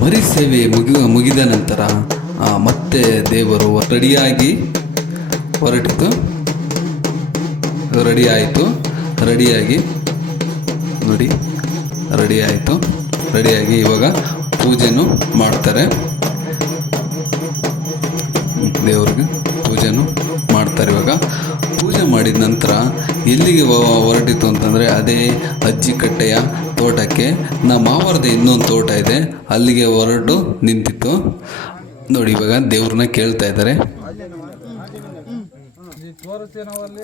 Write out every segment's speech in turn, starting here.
ಮರಿ ಸೇವೆ ಮುಗಿ ಮುಗಿದ ನಂತರ ಮತ್ತೆ ದೇವರು ರೆಡಿಯಾಗಿ ಹೊರಟಿತು. ರೆಡಿ ಆಯಿತು ರೆಡಿಯಾಗಿ, ನೋಡಿ ರೆಡಿ ಆಯಿತು ರೆಡಿಯಾಗಿ ಇವಾಗ ಪೂಜೆನೂ ಮಾಡ್ತಾರೆ. ದೇವ್ರಿಗೆ ಪೂಜೆನೂ ಮಾಡ್ತಾರೆ ಇವಾಗ. ಪೂಜೆ ಮಾಡಿದ ನಂತರ ಎಲ್ಲಿಗೆ ಹೊರಟಿತ್ತು ಹೊರಟಿತು ಅಂತಂದರೆ ಅದೇ ಅಜ್ಜಿಕಟ್ಟೆಯ ತೋಟಕ್ಕೆ. ನಮ್ಮ ಮಾವರದ ಇನ್ನೊಂದು ತೋಟ ಇದೆ, ಅಲ್ಲಿಗೆ ಹೊರಟು ನಿಂತಿತ್ತು. ನೋಡಿ, ಇವಾಗ ದೇವ್ರನ್ನ ಕೇಳ್ತಾ ಇದ್ದಾರೆ.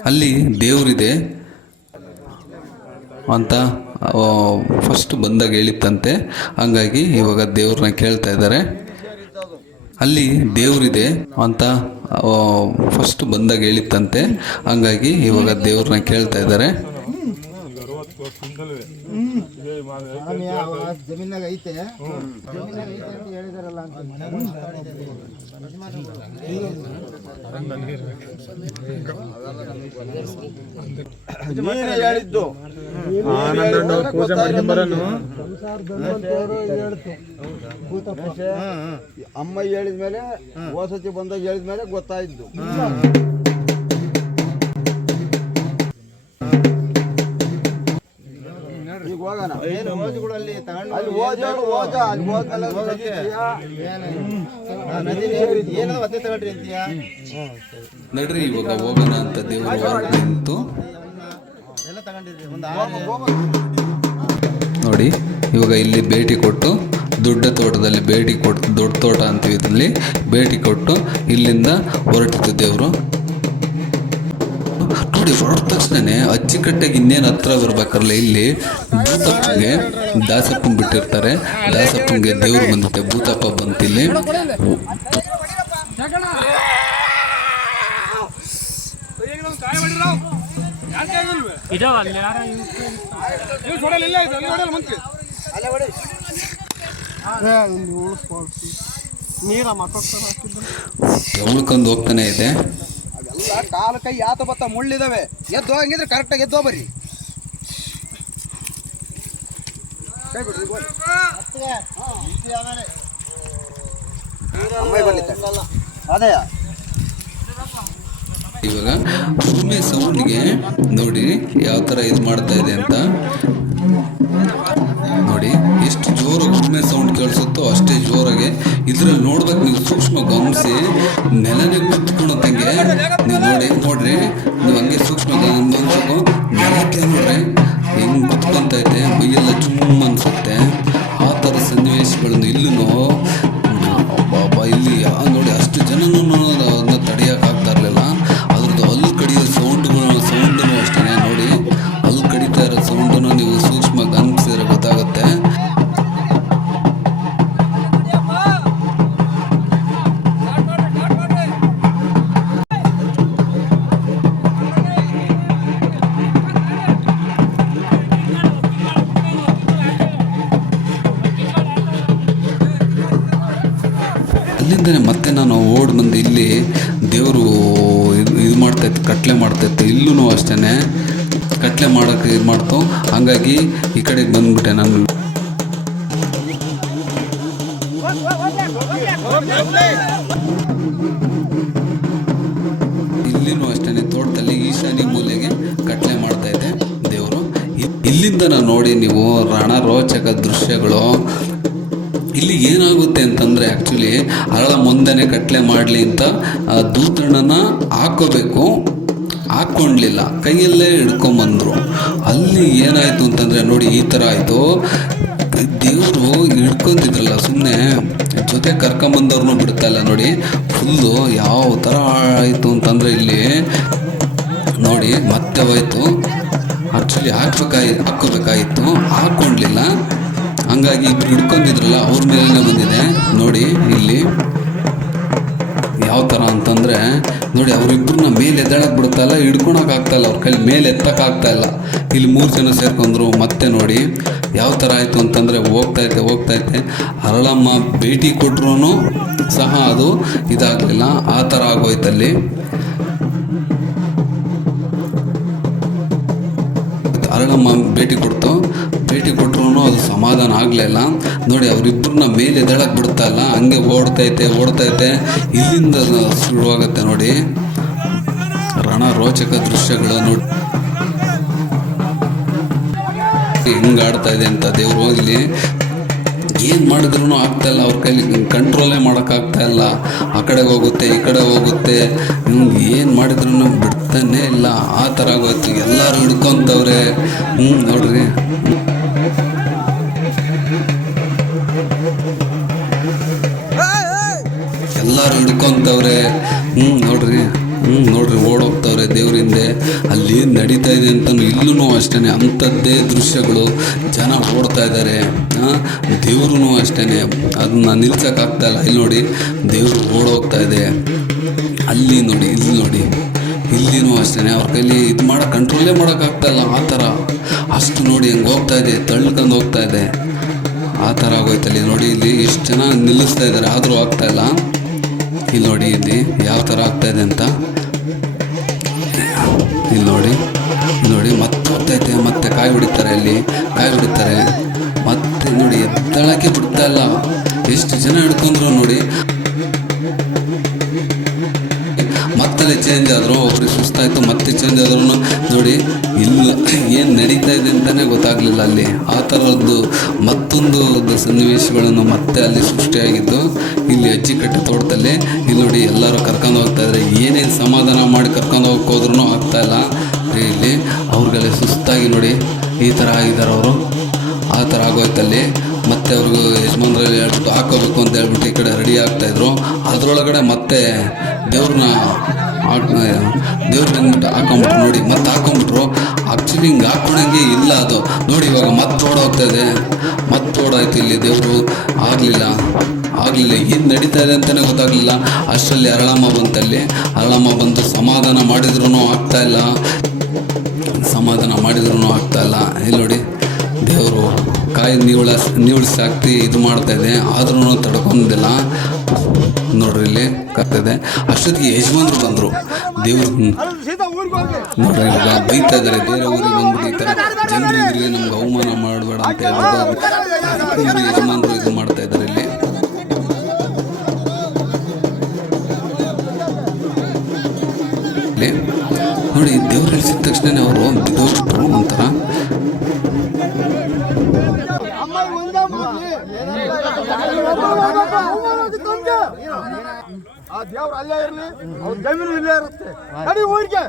ಅಲ್ಲಿ ದೇವ್ರಿದೆ ಅಂತ ಫಸ್ಟ್ ಬಂದಾಗ ಹೇಳಿತ್ತಂತೆ. ಹಂಗಾಗಿ ಇವಾಗ ದೇವ್ರನ್ನ ಕೇಳ್ತಾ ಇದ್ದಾರೆ. ಅಲ್ಲಿ ದೇವ್ರಿದೆ ಅಂತ ಫಸ್ಟ್ ಬಂದಾಗ ಹೇಳಿತ್ತಂತೆ. ಹಂಗಾಗಿ ಇವಾಗ ದೇವ್ರನ್ನ ಕೇಳ್ತಾ ಇದ್ದಾರೆ. ಸ್ವಾಮಿ ಜಮೀನಾಗ ಐತೆ. ಜಮೀನಾಗ ಐತೆ ಅಂತ ಹೇಳಿದಾರಲ್ಲ ಅಂತ ನೀನೇ ಹೇಳಿದ್ದು. ಪೂಜೆ ಮಾಡ್ಕೊಂಡ್ ಬರೋನು ಅಮ್ಮ ಹೇಳಿದ್ಮೇಲೆ ವಸತಿ ಬಂದಾಗ ಹೇಳಿದ್ಮೇಲೆ ಗೊತ್ತಾಯ್ತು. ಏನು ಓಜುಗಳಲ್ಲಿ ತಗೊಂಡು ಅಲ್ಲಿ ಓಜ ಓಜ ಅಲ್ಲಿ ಹೋದ್ಮೇಲೆ ತೆಗಿತೀಯಾ? ಏನದ ಒತ್ತೆ ತಗೊಳ್ರಿ ಅಂತೀಯಾ? ನಡ್ರಿ ಇವಾಗ ಹೋಗೋಣ ಅಂತ ದೇವರು ನಿಂತು. ಎಲ್ಲ ತಗೊಂಡಿದ್ರಿ ಒಂದು ನೋಡಿ ಇವಾಗ ಇಲ್ಲಿ ಭೇಟಿ ಕೊಟ್ಟು ದೊಡ್ಡ ತೋಟದಲ್ಲಿ ಭೇಟಿ ಕೊಟ್ಟು ದೊಡ್ಡ ತೋಟ ಅಂತೀವಿ ಇದರಲ್ಲಿ. ಭೇಟಿ ಕೊಟ್ಟು ಇಲ್ಲಿಂದ ಹೊರಟಿತ್ತು ದೇವರು. ನೋಡಿ ಹೊರಟ ತಕ್ಷಣನೇ ಅಚ್ಚಿಕಟ್ಟೆಗೆ ಇನ್ನೇನು ಹತ್ರ ಬರ್ಬೇಕಲ್ಲ ಇಲ್ಲಿ. ಭೂತಪ್ಪಂಗೆ ದಾಸಪ್ಪನ್ ಬಿಟ್ಟಿರ್ತಾರೆ. ದಾಸಪ್ಪಂಗೆ ದೇವ್ರು ಬಂದಿದೆ, ಭೂತಪ್ಪ ಬಂತಿಲ್ಲಿ. ಉಳ್ಕೊಂಡು ಹೋಗ್ತಾನೆ ಇದೆ. ಕಾಲ ಕೈ ಯಾತ ಬತ್ತ ಮುಳ್ಳಿದಾವೆ. ಎದ್ದು ಹಂಗಿದ್ರೆ ಕರೆಕ್ಟಾಗಿ ಎದ್ದು ಬರ್ರಿ ಕೈ ಬಿಡ್ರಿ ಗೋಲ್. ಅಮ್ಮ ಬರ್ಲಿಕ್ಕೆ. ಇವಾಗ ಭೂಮಿ ಸೌಂಡ್ಗೆ ನೋಡಿ ಯಾವ ಥರ ಇದು ಮಾಡ್ತಾ ಇದೆ ಅಂತ. ನೋಡಿ ಎಷ್ಟು ಜೋರಾಗಿ ಭೂಮಿ ಸೌಂಡ್ ಕೇಳಿಸುತ್ತೋ ಅಷ್ಟೇ ಜೋರಾಗೆ ಇದ್ರಲ್ಲಿ ನೋಡ್ಬೇಕು ನೀವು ಸೂಕ್ಷ್ಮ ಗಮನಿಸಿ. ನೆಲನೇ ಕುತ್ಕೊಳತ್ತಂಗೆ ನೀವು ನೋಡಿ, ನೋಡ್ರಿ, ನೀವು ಹಂಗೆ ಸೂಕ್ಷ್ಮ ಗಮನಿಸ್ಬೇಕು. ನೆಲಕ್ಕೆ ನೋಡ್ರಿ. ಹೆಂಗ್ ಕುತ್ಕೊಂತೈತೆ ಮೈಯೆಲ್ಲ ಚುಮ್ ಅನ್ಸುತ್ತೆ ಆ ಥರ ಸನ್ನಿವೇಶಗಳನ್ನು ಇಲ್ಲೂ ಬಾಬಾ ಇಲ್ಲಿ ಆ ನೋಡಿ ಅಷ್ಟು ಜನನೂ ಅಲ್ಲಿಂದನೇ ಮತ್ತೆ ನಾನು ಓಡ್ ಬಂದು ಇಲ್ಲಿ ದೇವರು ಇದು ಇದು ಮಾಡ್ತಾಯಿತ್ತು ಕಟ್ಲೆ ಮಾಡ್ತಾಯಿತ್ತು ಇಲ್ಲೂ ಅಷ್ಟೇ ಕಟ್ಲೆ ಮಾಡೋಕ್ಕೆ ಇದು ಮಾಡ್ತು. ಹಾಗಾಗಿ ಈ ಕಡೆಗೆ ಬಂದ್ಬಿಟ್ಟೆ ನಾನು. ಇಲ್ಲಿನೂ ಅಷ್ಟೇ ತೋಟದಲ್ಲಿ ಈಶಾನ್ಯ ಮೂಲೆಗೆ ಕಟ್ಲೆ ಮಾಡ್ತಾ ಇದೆ ದೇವರು. ಇಲ್ಲಿಂದ ನಾನು ನೋಡಿ ನೀವು ರಣರೋಚಕ ದೃಶ್ಯಗಳು ಇಲ್ಲಿ ಏನಾಗುತ್ತೆ ಅಂತಂದರೆ ಆ್ಯಕ್ಚುಲಿ ಅರಳ ಮುಂದೆನೆ ಕಟ್ಲೆ ಮಾಡಲಿ ಅಂತ, ಆ ದೂತಣ್ಣನ ಹಾಕೋಬೇಕು. ಹಾಕ್ಕೊಂಡ್ಲಿಲ್ಲ. ಕೈಯಲ್ಲೇ ಹಿಡ್ಕೊಂಬಂದರು. ಅಲ್ಲಿ ಏನಾಯಿತು ಅಂತಂದರೆ ನೋಡಿ ಈ ಥರ ಆಯಿತು. ದೇವರು ಹಿಡ್ಕೊಂಡಿದ್ರಲ್ಲ ಸುಮ್ಮನೆ ಜೊತೆ ಕರ್ಕೊಂಬಂದವ್ರನ್ನೂ ಬಿಡ್ತಾ ಇಲ್ಲ ನೋಡಿ. ಫುಲ್ಲು ಯಾವ ಥರ ಆಯಿತು ಅಂತಂದರೆ ಇಲ್ಲಿ ನೋಡಿ ಮತ್ತೆ ಹೋಯ್ತು. ಆ್ಯಕ್ಚುಲಿ ಹಾಕ್ಬೇಕಾಗಿ ಹಾಕ್ಕೋಬೇಕಾಗಿತ್ತು ಹಾಕ್ಕೊಂಡ್ಲಿಲ್ಲ. ಹಂಗಾಗಿ ಇಬ್ರು ಹಿಡ್ಕೊಂಡಿದ್ರಲ್ಲ, ಅವ್ರ ಮೇಲೆಲ್ಲ ಬಂದಿದೆ. ನೋಡಿ, ಇಲ್ಲಿ. ಯಾವ ಥರ ಅಂತಂದರೆ, ನೋಡಿ ಅವರಿಬ್ಬರನ್ನ ಮೇಲೆ ಎದ್ದಾಳಕ್ಕೆ ಬಿಡ್ತಾಯಿಲ್ಲ ಹಿಡ್ಕೊಳಕ್ಕೆ ಆಗ್ತಾಯಿಲ್ಲ ಅವ್ರ ಕೈಲಿ ಮೇಲೆ ಎತ್ತಕ್ಕೆ ಇಲ್ಲ. ಮೂರು ಜನ ಸೇರ್ಕೊಂಡ್ರು, ಮತ್ತೆ ನೋಡಿ, ಯಾವ ಥರ ಆಯಿತು ಅಂತಂದರೆ ಹೋಗ್ತಾಯಿದ್ದೆ ಹೋಗ್ತಾಯಿದ್ದೆ ಅರಳಮ್ಮ ಭೇಟಿ ಕೊಟ್ರೂ ಸಹ ಅದು ಇದಾಗಲಿಲ್ಲ, ಆ ಥರ ಆಗೋಯ್ತಲ್ಲಿ ಅರಳಮ್ಮ ಭೇಟಿ ಕೊಡ್ತು. ಅದು ಸಮಾಧಾನ ಆಗಲಿಲ್ಲ ನೋಡಿ ಅವರಿಬ್ಬರನ್ನ ಮೇಲೆ ಎದಳಕ್ಕೆ ಬಿಡ್ತಾ ಇಲ್ಲ. ಹಂಗೆ ಓಡ್ತೈತೆ ಓಡ್ತೈತೆ ಇಲ್ಲಿಂದ ಶುರುವಾಗುತ್ತೆ ನೋಡಿ ರಣ ರೋಚಕ ದೃಶ್ಯಗಳು ನೋಡಿ. ಹೆಂಗೆ ಆಡ್ತಾ ಇದೆ ಅಂತ ದೇವರು ಇಲ್ಲಿ. ಏನು ಮಾಡಿದ್ರು ಆಗ್ತಾ ಇಲ್ಲ. ಅವ್ರ ಕೈಲಿ ಕಂಟ್ರೋಲೇ ಮಾಡೋಕ್ಕಾಗ್ತಾ ಇಲ್ಲ. ಆ ಕಡೆಗೆ ಹೋಗುತ್ತೆ, ಈ ಕಡೆ ಹೋಗುತ್ತೆ. ಏನು ಮಾಡಿದ್ರು ಬಿಡ್ತಾನೆ ಇಲ್ಲ. ಆ ಥರ ಆಗೋಯ್ತು. ಎಲ್ಲರೂ ಹಿಡ್ಕೊಂತವ್ರೆ. ಹ್ಞೂ ನೋಡ್ರಿ. ಎಲ್ಲರೂ ಹಿಡ್ಕೊತವ್ರೆ. ಹ್ಞೂ ನೋಡ್ರಿ. ಹ್ಞೂ ನೋಡ್ರಿ, ಓಡೋಗ್ತವ್ರೆ ದೇವ್ರಿಂದೆ. ಅಲ್ಲಿ ಏನು ನಡೀತಾ ಇದೆ ಅಂತ ಇಲ್ಲೂ ಅಷ್ಟೇ ಅಂಥದ್ದೇ ದೃಶ್ಯಗಳು ಜನ ಓಡ್ತಾ ಇದ್ದಾರೆ ದೇವ್ರೂ ಅಷ್ಟೇ ಅದನ್ನ ನಿಲ್ಸೋಕ್ಕಾಗ್ತಾ ಇಲ್ಲ. ನೋಡಿ, ದೇವರು ಓಡೋಗ್ತಾ ಇದೆ. ಅಲ್ಲಿ ನೋಡಿ, ಇಲ್ಲಿ ನೋಡಿ. ಇಲ್ಲಿನೂ ಅಷ್ಟೇ ಅವ್ರ ಕೈಲಿ ಇದು ಮಾಡೋ ಕಂಟ್ರೋಲೇ ಮಾಡೋಕ್ಕಾಗ್ತಾ ಇಲ್ಲ. ಆ ಥರ. ಅಷ್ಟು ನೋಡಿ ಹೆಂಗೆ ಹೋಗ್ತಾ ಇದೆ, ತಳ್ಕೊಂಡು ಹೋಗ್ತಾ ಇದೆ. ಆ ಥರ ಆಗೋಯ್ತಲ್ಲಿ. ನೋಡಿ, ಇಲ್ಲಿ ಎಷ್ಟು ಜನ ನಿಲ್ಲಿಸ್ತಾ ಇದ್ದಾರೆ ಆದರೂ ಆಗ್ತಾ ಇಲ್ಲ ನೋಡಿ, ಇಲ್ಲಿ ಯಾವ ಥರ ಆಗ್ತಾ ಇದೆ ಅಂತ. ಇಲ್ಲಿ ನೋಡಿ ನೋಡಿ, ಮತ್ತೆ ಹೋಗ್ತೈತೆ ಮತ್ತೆ ಕಾಯಿ ಹೊಡಿತಾರೆ ಇಲ್ಲಿ, ಕಾಯಿ ಹೊಡಿತಾರೆ. ಮತ್ತೆ ನೋಡಿ, ಎದ್ದಳಕ್ಕೆ ಬಿಡ್ತಾ ಇಲ್ಲ. ಎಷ್ಟು ಜನ ಹಿಡ್ಕೊಂಡ್ರು ನೋಡಿ. ಚೇಂಜ್ ಆದರು, ಒಬ್ರಿಗೆ ಸುಸ್ತಾಯಿತು, ಮತ್ತೆ ಚೇಂಜ್ ಆದ್ರೂ ನೋಡಿ, ಇಲ್ಲ, ಏನು ನಡೀತಾ ಇದೆ ಅಂತಲೇ ಗೊತ್ತಾಗಲಿಲ್ಲ ಅಲ್ಲಿ. ಆ ಥರದ್ದು ಮತ್ತೊಂದು ಸನ್ನಿವೇಶಗಳನ್ನು ಮತ್ತೆ ಅಲ್ಲಿ ಸೃಷ್ಟಿಯಾಗಿದ್ದು, ಇಲ್ಲಿ ಅಜ್ಜಿಕಟ್ಟೆ ತೋಟದಲ್ಲಿ. ಇಲ್ಲಿ ನೋಡಿ, ಎಲ್ಲರೂ ಕರ್ಕೊಂಡು ಹೋಗ್ತಾ ಇದ್ದಾರೆ ಏನೇನು ಸಮಾಧಾನ ಮಾಡಿ ಕರ್ಕೊಂಡು ಹೋಗೋದ್ರೂ ಆಗ್ತಾಯಿಲ್ಲ ಆಗ್ತಾ ಇಲ್ಲಿ. ಅವ್ರಿಗೆಲ್ಲ ಸುಸ್ತಾಗಿ ನೋಡಿ, ಈ ಥರ ಆಗಿದ್ದಾರೆ ಅವರು. ಆ ಥರ ಆಗೋಯ್ತಲ್ಲಿ. ಮತ್ತೆ ಅವ್ರಿಗೂ ಯಜಮಾನ್ರಲ್ಲಿ ಹೇಳ್ಬಿಟ್ಟು ಹಾಕೋಬೇಕು ಅಂತ ಹೇಳ್ಬಿಟ್ಟು ಈ ಕಡೆ ರೆಡಿ ಆಗ್ತಾಯಿದ್ರು ಅದರೊಳಗಡೆ ಮತ್ತೆ ದೇವ್ರನ್ನ ದೇವ್ರ ಬಂದ್ಬಿಟ್ಟು ಹಾಕೊಂಬಿಟ್ರು ನೋಡಿ, ಮತ್ತೆ ಹಾಕೊಂಬಿಟ್ರು ಆ್ಯಕ್ಚುಲಿ ಹಿಂಗೆ ಹಾಕೊಂಡಂಗೆ ಇಲ್ಲ ಅದು. ನೋಡಿ, ಇವಾಗ ಮತ್ತೆ ಓಡೋಗ್ತಾ ಇದೆ. ಮತ್ತೆ ಓಡಾಯ್ತು ಇಲ್ಲಿ ದೇವರು. ಆಗಲಿಲ್ಲ. ಆಗಲಿಲ್ಲ. ಏನು ನಡೀತಾ ಇದೆ ಅಂತಲೇ ಗೊತ್ತಾಗಲಿಲ್ಲ. ಅಷ್ಟರಲ್ಲಿ ಅರಳಮ್ಮ ಬಂತಲ್ಲಿ ಅರಳಮ್ಮ ಬಂದು ಸಮಾಧಾನ ಮಾಡಿದ್ರೂ ಆಗ್ತಾ ಇಲ್ಲ. ಸಮಾಧಾನ ಮಾಡಿದ್ರೂ ಆಗ್ತಾ ಇಲ್ಲ. ಇಲ್ಲಿ ನೋಡಿ, ದೇವರು. ಕಾಯಿ ನೀವಳ ನೀವಳಿಸಿ ಸಾಕ್ತಿ ಇದು ಮಾಡ್ತಾ ಇದೆ ಆದ್ರೂ ತಡ್ಕೊಂಡಿಲ್ಲ ನೋಡ್ರಿ ಇಲ್ಲಿ ಕರ್ತಿದೆ ಅಷ್ಟೊತ್ತಿಗೆ ಯಜಮಾನ್ರು ಬಂದರು. ದೇವ್ರ ನೋಡ್ರಿ ಇಲ್ಲ ಬೈತಾ ಇದ್ದಾರೆ ಬೇರೆ ಊರಿಗೆ ಬಂದ್ಬಿಟ್ಟು ಈ ಥರ ನಮ್ಗೆ ಅವಮಾನ ಮಾಡಬೇಡ ಅಂತ ಹೇಳ್ಬಿಟ್ಟು ಇವ್ರು ಯಜಮಾನ್ರು ಇದು ಮಾಡ್ತಾ ಇದ್ದಾರೆ ಇಲ್ಲಿ. ನೋಡಿ ದೇವ್ರು ಇಳಿಸಿದ ತಕ್ಷಣ ಅವರು ಬಿದ್ದೋಗ್ಬಿಟ್ರು. ದೇವ್ರು ಅಲ್ಲೇ ಇರ್ಲಿ ಅವ್ರ ಜಮೀನು ಇಲ್ಲೇ ಇರುತ್ತೆ. ನಡಿ ಊರಿಗೆ.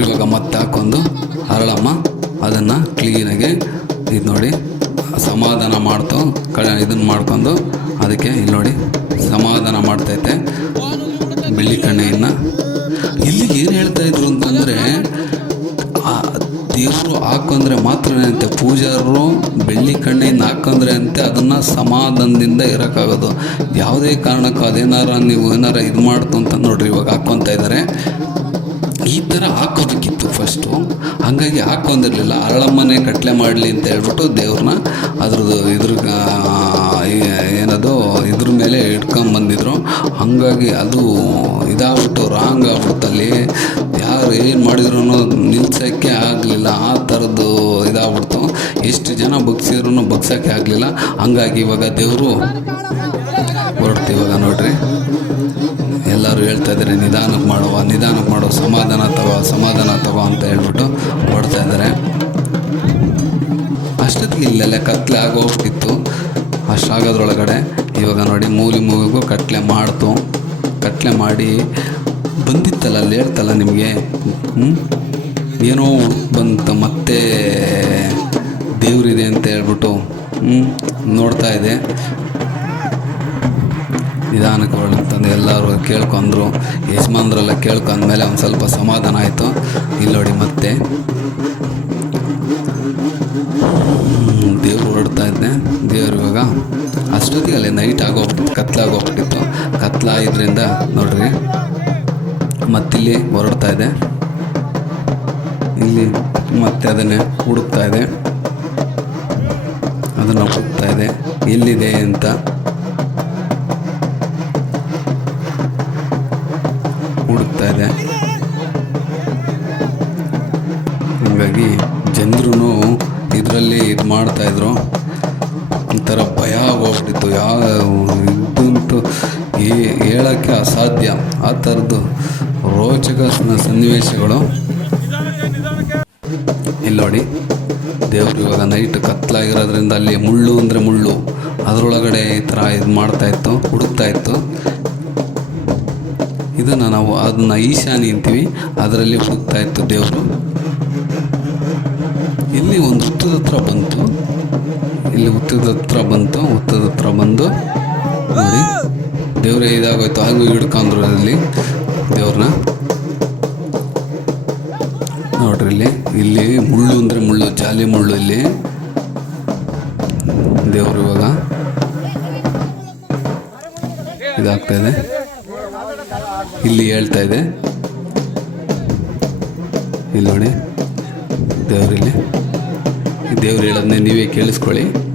ಇವಾಗ ಮತ್ತೆ ಹಾಕೊಂಡು ಹರಳಮ್ಮ ಅದನ್ನು ಕ್ಲೀನಾಗಿ ಇದು ನೋಡಿ. ಸಮಾಧಾನ ಮಾಡ್ತು. ಕ ಇದನ್ನು ಮಾಡ್ಕೊಂಡು ಅದಕ್ಕೆ ಇಲ್ಲಿ ನೋಡಿ ಸಮಾಧಾನ ಮಾಡ್ತೈತೆ. ಬೆಳ್ಳಿ ಕಣ್ಣೆಯನ್ನು. ಇಲ್ಲಿ ಏನು ಹೇಳ್ತಾ ಇದ್ರು ಅಂತಂದರೆ ದೇವರು ಹಾಕೊಂಡ್ರೆ ಮಾತ್ರ ಅಂತೆ, ಪೂಜಾರರು ಬೆಳ್ಳಿ ಕಣ್ಣೆಯನ್ನು ಹಾಕೊಂಡ್ರೆ ಅಂತೆ ಅದನ್ನು ಸಮಾಧಾನದಿಂದ ಇರೋಕ್ಕಾಗೋದು. ಯಾವುದೇ ಕಾರಣಕ್ಕೂ ಅದೇನಾರ ನೀವು ಏನಾರ ಇದು ಮಾಡ್ತು ಅಂತ ನೋಡ್ರಿ, ಇವಾಗ ಹಾಕ್ಕೊತಾ ಇದ್ದಾರೆ ಈ ಥರ ಹಾಕೋದಕ್ಕಿತ್ತು ಫಸ್ಟು ಹಾಗಾಗಿ ಹಾಕೊಂದಿರಲಿಲ್ಲ ಅರಳಮ್ಮನೆ ಕಟ್ಲೆ ಮಾಡಲಿ ಅಂತ ಹೇಳ್ಬಿಟ್ಟು ದೇವ್ರನ್ನ ಅದ್ರದ್ದು ಇದ್ರ ಏನದು, ಇದ್ರ ಮೇಲೆ ಇಟ್ಕೊಂಬಂದಿದ್ರು ಹಾಗಾಗಿ ಅದು ಇದಾಗ್ಬಿಟ್ಟು ರಾಂಗ್ ಆಗ್ಬಿಡ್ತಲ್ಲಿ ಯಾರು ಏನು ಮಾಡಿದ್ರು ನಿಲ್ಸೋಕ್ಕೆ ಆಗಲಿಲ್ಲ. ಆ ಥರದ್ದು ಇದಾಗ್ಬಿಡ್ತು. ಎಷ್ಟು ಜನ ಬಗ್ಸಿದ್ರು ಬಗ್ಸೋಕ್ಕೆ ಆಗಲಿಲ್ಲ. ಹಂಗಾಗಿ ಇವಾಗ ದೇವರು ಹೊರಡ್ತು ಇವಾಗ ನೋಡ್ರಿ. ಎಲ್ಲರೂ ಹೇಳ್ತಾ ಇದ್ದಾರೆ ನಿಧಾನಕ್ಕೆ ಮಾಡುವ ನಿಧಾನಕ್ಕೆ ಮಾಡುವ, ಸಮಾಧಾನ ತಗೋ ಸಮಾಧಾನ ತಗೋ ಅಂತ ಹೇಳ್ಬಿಟ್ಟು ಹೊಡ್ತಾ ಇದ್ದಾರೆ. ಅಷ್ಟೊತ್ತಿಗೆ ಇಲ್ಲೆಲ್ಲ ಕತ್ಲೆ ಆಗೋಗ್ಬಿಟ್ಟಿತ್ತು ಅಷ್ಟಾಗೋದ್ರೊಳಗಡೆ ಇವಾಗ ನೋಡಿ ಮೂಲಿ ಮೂವಿಗೂ ಕತ್ಲೆ ಮಾಡ್ತು. ಕತ್ಲೆ ಮಾಡಿ ಬಂದಿತ್ತಲ್ಲ, ಅಲ್ಲಿ ಹೇಳ್ತಲ್ಲ ನಿಮಗೆ? ಏನೋ ಬಂತ ಮತ್ತೆ ದೇವ್ರಿದೆ ಅಂತ ಹೇಳ್ಬಿಟ್ಟು ನೋಡ್ತಾ ಇದೆ. ನಿಧಾನಕ್ಕೆ ಅಂತಂದು ಎಲ್ಲರೂ ಕೇಳ್ಕೊಂಡ್ರು. ಯಜಮಾನ್ರೆಲ್ಲ ಕೇಳ್ಕೊಂಡ್ಮೇಲೆ ಒಂದು ಸ್ವಲ್ಪ ಸಮಾಧಾನ ಆಯಿತು. ಇಲ್ಲಿ ನೋಡಿ ಮತ್ತೆ. ದೇವ್ರು ಹೊರಡ್ತಾ ಇದ್ದೆ ದೇವ್ರು ಇವಾಗ ಅಷ್ಟೊತ್ತಿಗೆ ನೈಟ್ ಆಗೋಗ್ಬಿಟ್ಟಿತ್ತು ಕತ್ಲಾಗೋಗ್ಬಿಟ್ಟಿತ್ತು. ಕತ್ಲಾಗಿದ್ದರಿಂದ ನೋಡ್ರಿ, ಮತ್ತಿಲ್ಲಿ ಹೊರಡ್ತಾ ಇದೆ. ಇಲ್ಲಿ ಮತ್ತೆ ಅದನ್ನೇ ಹುಡುಕ್ತಾ ಇದೆ. ಅದನ್ನು ಹುಡುಕ್ತಾ ಇದೆ. ಎಲ್ಲಿದೆ ಅಂತ ಆ ಥರದ್ದು ರೋಚಕ ಸನ್ನಿವೇಶಗಳು. ಇಲ್ಲಿ ನೋಡಿ, ದೇವ್ರು ಇವಾಗ ನೈಟ್ ಕತ್ಲಾಗಿರೋದ್ರಿಂದ ಅಲ್ಲಿ ಮುಳ್ಳು ಅಂದರೆ ಮುಳ್ಳು. ಅದರೊಳಗಡೆ ಈ ಥರ ಇದು ಮಾಡ್ತಾ ಇತ್ತು, ಹುಡುಕ್ತಾ ಇತ್ತು. ಇದನ್ನು ನಾವು ಅದನ್ನ ಈಶಾನಿ ಅಂತೀವಿ, ಅದರಲ್ಲಿ ಹುಡುಕ್ತಾ ಇತ್ತು ದೇವರು. ಇಲ್ಲಿ ಒಂದು ಹುತ್ತದ ಹತ್ರ ಬಂತು. ಇಲ್ಲಿ ಹುತ್ತದ ಹತ್ರ ಬಂತು, ಹುತ್ತದ ಹತ್ರ ಬಂದು, ನೋಡಿ. ದೇವ್ರೆ ಇದಾಗೋಯ್ತು. ಹಾಗೂ ಹಿಡ್ಕೊಂಡ್ರು ಅಲ್ಲಿ, ದೇವ್ರನ್ನ. ನೋಡ್ರಿ ಇಲ್ಲಿ ಇಲ್ಲಿ ಮುಳ್ಳು ಅಂದರೆ ಮುಳ್ಳು, ಜಾಲಿ ಮುಳ್ಳು ಇಲ್ಲಿ. ದೇವ್ರು ಇವಾಗ ಇದಾಗ್ತಾ ಇದೆ. ಇಲ್ಲಿ ಹೇಳ್ತಾ ಇದೆ. ಇಲ್ಲಿ ನೋಡಿ ದೇವ್ರಿಲ್ಲಿ ದೇವ್ರು ಹೇಳೋದನ್ನೇ ನೀವೇ ಕೇಳಿಸ್ಕೊಳ್ಳಿ.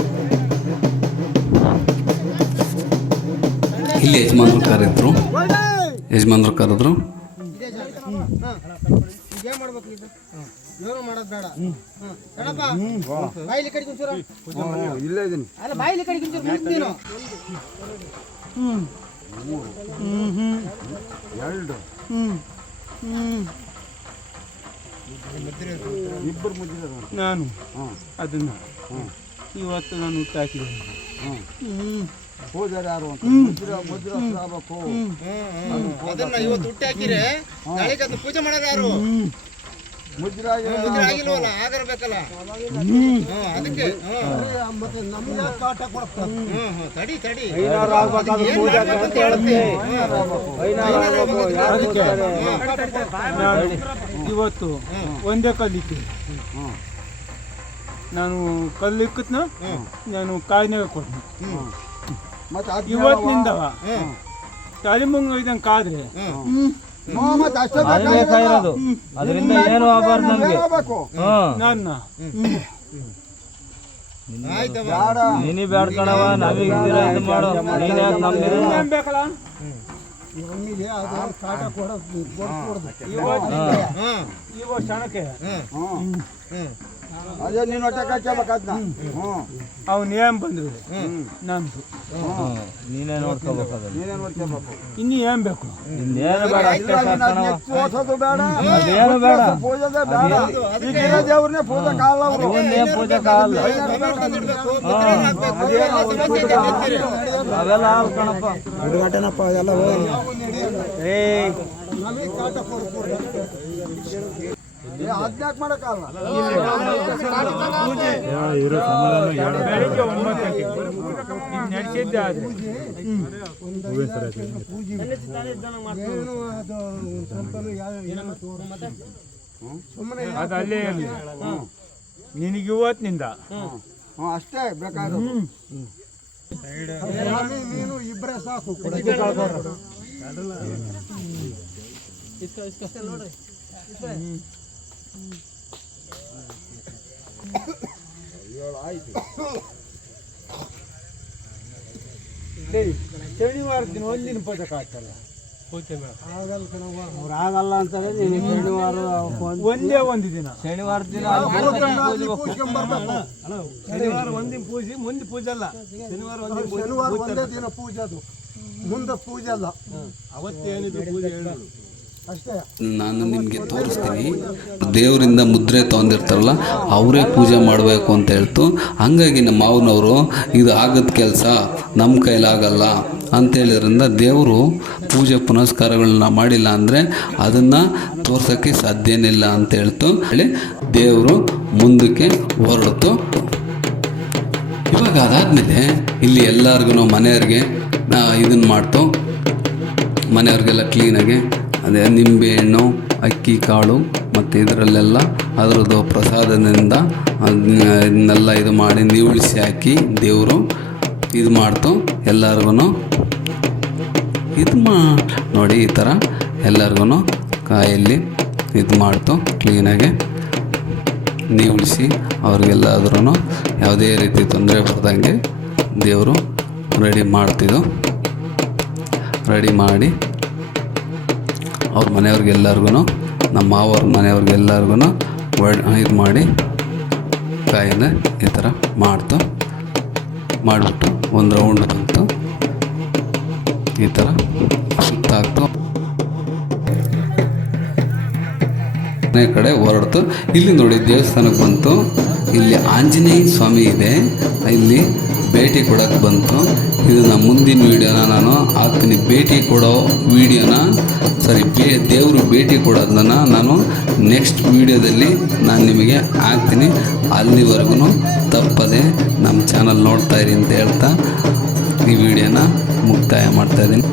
ಮುಗ್ದೀನು ಎರಡು ಕರೆದ್ರು ಯಜಮಾನ್ರು ಕರೆದ್ರು ನಾನು. ಹ್ಮ್. ಅದನ್ನ. ಇವತ್ತು ನಾನು ಹುಟ್ಟಾಕಿದ್ದೀನಿ. ಪೂಜಾರಿ ಯಾರು ಅಂತ. ಮುದ್ರ ಮುದ್ರ ಆಗ್ಬೇಕು ಅದನ್ನ ಇವತ್ತು ಹುಟ್ಟಿ ಹಾಕಿರೆ ನಾಳೆಗೆ ಅದನ್ನ ಪೂಜೆ ಮಾಡೋರು ಯಾರು? ಮುದ್ರಾಗಿ ಮುದ್ರೆ ಆಗಿಲ್ವಲ್ಲ ಆಗಿರ್ಬೇಕಲ್ಲ ಹ್ಮ್. ಅದಕ್ಕೆ ಮತ್ತೆ ನಮ್ಗೆ ಕಾಟ ಕೊಡಪ್ಪ ಹ್ಮ್ ಹ್ಮ್ ತಡಿ ತಡಿ. ಅದಕ್ಕೆ ಏನ್ ಮಾಡ್ಬೇಕು ಅಂತ ಹೇಳುತ್ತೆ ನಾನು ಇವತ್ತು ಒಂದೇ ಕಲ್ಲಿಕ್ಕೆ. ನಾನು ಕಲ್ಲಿಕ್ಕ ನಾನು ಕಾಯಿನಾಗ ಕೊಡ್ತೀನಿ. ಇವತ್ತಿನಿಂದ ತಲೆಮುಂಗ ಇದ್ದಂಗೆ ಕಾದ್ರೆ? ಅದರಿಂದ ಏನು ಆಗಬಾರ್ದು ನಮಗೆ ನನ್ನ. ನೀನಿ ಬೇಡ ಕಣವ ನಾವೀಗ ಇದು ಮಾಡು. ನೀನ್ ಯಾಕೆ ಏನ್ ಬೇಕಲ್ಲ? ಇವ ಕ್ಷಣಕ್ಕೆ ಅದೇ ನೀನು ಹೊಟ್ಟೆ ಹ್ಞೂ ಅವನ್ ಏನ್ ಬಂದ್ರು ನಮ್ದು ನೀನೇ ನೋಡ್ಕೋಬೇಕು ಅದನ್ನ ನೀನೇ ನೋಡ್ಕೋಬೇಕು ಇನ್ನು ಏನ್ ಬೇಕು ಇನ್ನೇನು ಬೇಡ ಅಷ್ಟೇ ಬೇಡ ಅದೇನು ಬೇಡ ಪೂಜೆದೇ ಬೇಡ ಈಗ ಇರೋ ದೇವ್ರನ್ನೇ ಪೂಜೆ ಕಾಲ ಪೂಜೆ ಕಾಲ. ಅವೆಲ್ಲ ಆಲ್ ಕಣಪ್ಪ ಹುಡುಗಾಟನಪ್ಪ ಎಲ್ಲ ಏ ನಮಗೆ ಅದು ಅಲ್ಲೇ ನಿನಗೆ ಇವತ್ತಿನಿಂದ ಹ್ಞೂ ಅಷ್ಟೇ ಬೇಕಾದ ನೀನು ಇಬ್ಬರೇ ಸಾಕು. ಶನಿವಾರ ದಿನ ಒಂದಿನ ಪೂಜೆ ಕಾಯ್ತಲ್ಲ ಆಗಲ್ಲ ಕಣವ್ವ. ಅವ್ರು ಆಗಲ್ಲ ಅಂತಾರೆ ನೀನು ಶನಿವಾರ ಒಂದೇ ಒಂದು ದಿನ. ಶನಿವಾರ ದಿನ ಶನಿವಾರ ಒಂದಿನ ಪೂಜೆ ಮುಂದೆ ಪೂಜೆ ಅಲ್ಲ. ಶನಿವಾರ ಶನಿವಾರ ಒಂದೇ ದಿನ ಪೂಜೆ ಅದು. ಮುಂದೆ ಪೂಜೆ ಅಲ್ಲ. ಅವತ್ತೇನಿದು ಪೂಜೆ ಹೇಳೋದು. ನಾನು ನಿಮಗೆ ತೋರಿಸ್ತೀನಿ. ದೇವರಿಂದ ಮುದ್ರೆ ತೊಗೊಂಡಿರ್ತಾರಲ್ಲ, ಅವರೇ ಪೂಜೆ ಮಾಡಬೇಕು ಅಂತ ಹೇಳ್ತು. ಹಂಗಾಗಿ ನಮ್ಮ ಮಾವನವರು, ಇದು ಆಗದ ಕೆಲಸ ನಮ್ಮ ಕೈಲಾಗಲ್ಲ ಅಂತೇಳಿದ್ರಿಂದ ದೇವರು ಪೂಜೆ ಪುನಸ್ಕಾರಗಳನ್ನ ಮಾಡಿಲ್ಲ ಅಂದರೆ ಅದನ್ನು ತೋರ್ಸೋಕ್ಕೆ ಸಾಧ್ಯನಿಲ್ಲ ಅಂತ ಹೇಳ್ತು. ಹೇಳಿ, ದೇವರು ಮುಂದಕ್ಕೆ ಹೊರಡ್ತು. ಇವಾಗ ಅದಾದಮೇಲೆ ಇಲ್ಲಿ ಎಲ್ಲರಿಗೂ ಮನೆಯವ್ರಿಗೆ ಇದನ್ನು ಮಾಡ್ತು. ಮನೆಯವ್ರಿಗೆಲ್ಲ ಕ್ಲೀನಾಗಿ ಅದೇ ನಿಂಬೆಹಣ್ಣು, ಅಕ್ಕಿ, ಕಾಳು ಮತ್ತು ಇದರಲ್ಲೆಲ್ಲ ಅದರದ್ದು ಪ್ರಸಾದದಿಂದ ಅದನ್ನೆಲ್ಲ ಇದು ಮಾಡಿ ನೀವುಳಿಸಿ ಹಾಕಿ ದೇವರು ಇದು ಮಾಡ್ತು. ಎಲ್ಲರಿಗೂ ಇದು ಮಾ ನೋಡಿ ಈ ಥರ ಎಲ್ಲರಿಗೂ ಕಾಯಲ್ಲಿ ಇದು ಮಾಡ್ತು ಕ್ಲೀನಾಗಿ ನೀವುಳಿಸಿ ಅವ್ರಿಗೆಲ್ಲಾದ್ರೂ ಯಾವುದೇ ರೀತಿ ತೊಂದರೆ ಬರ್ದಂಗೆ ದೇವರು ರೆಡಿ ಮಾಡ್ತಿದ್ದು. ರೆಡಿ ಮಾಡಿ ಅವ್ರ ಮನೆಯವ್ರಿಗೆಲ್ಲರಿಗೂ ನಮ್ಮ ಮಾವರ ಮನೆಯವ್ರಿಗೆಲ್ಲರಿಗೂ ಇದು ಮಾಡಿ ಕಾಯಿನ ಈ ಥರ ಮಾಡ್ತು, ಮಾಡಿಬಿಟ್ಟು ಒಂದು ರೌಂಡ್ ಬಂತು. ಈ ಥರ ಸುತ್ತಾಕ್ತು ಮನೆ ಕಡೆ ಹೊರಡ್ತು. ಇಲ್ಲಿ ನೋಡಿ ದೇವಸ್ಥಾನಕ್ಕೆ ಬಂತು. ಇಲ್ಲಿ ಆಂಜನೇಯ ಸ್ವಾಮಿ ಇದೆ. ಇಲ್ಲಿ ಭೇಟಿ ಕೊಡೋಕ್ಕೆ ಬಂತು. ಇದನ್ನು ಮುಂದಿನ ವೀಡಿಯೋನ ನಾನು ಹಾಕ್ತೀನಿ. ಭೇಟಿ ಕೊಡೋ ವೀಡಿಯೋನ ಸಾರಿ ಬೇ ದೇವರು ಭೇಟಿ ಕೊಡೋದನ್ನ ನಾನು ನೆಕ್ಸ್ಟ್ ವೀಡಿಯೋದಲ್ಲಿ ನಾನು ನಿಮಗೆ ಹಾಕ್ತೀನಿ. ಅಲ್ಲಿವರೆಗೂ ತಪ್ಪದೆ ನಮ್ಮ ಚಾನಲ್ ನೋಡ್ತಾ ಇರಿ ಅಂತ ಹೇಳ್ತಾ ಈ ವಿಡಿಯೋನ ಮುಕ್ತಾಯ ಮಾಡ್ತಾಯಿದ್ದೀನಿ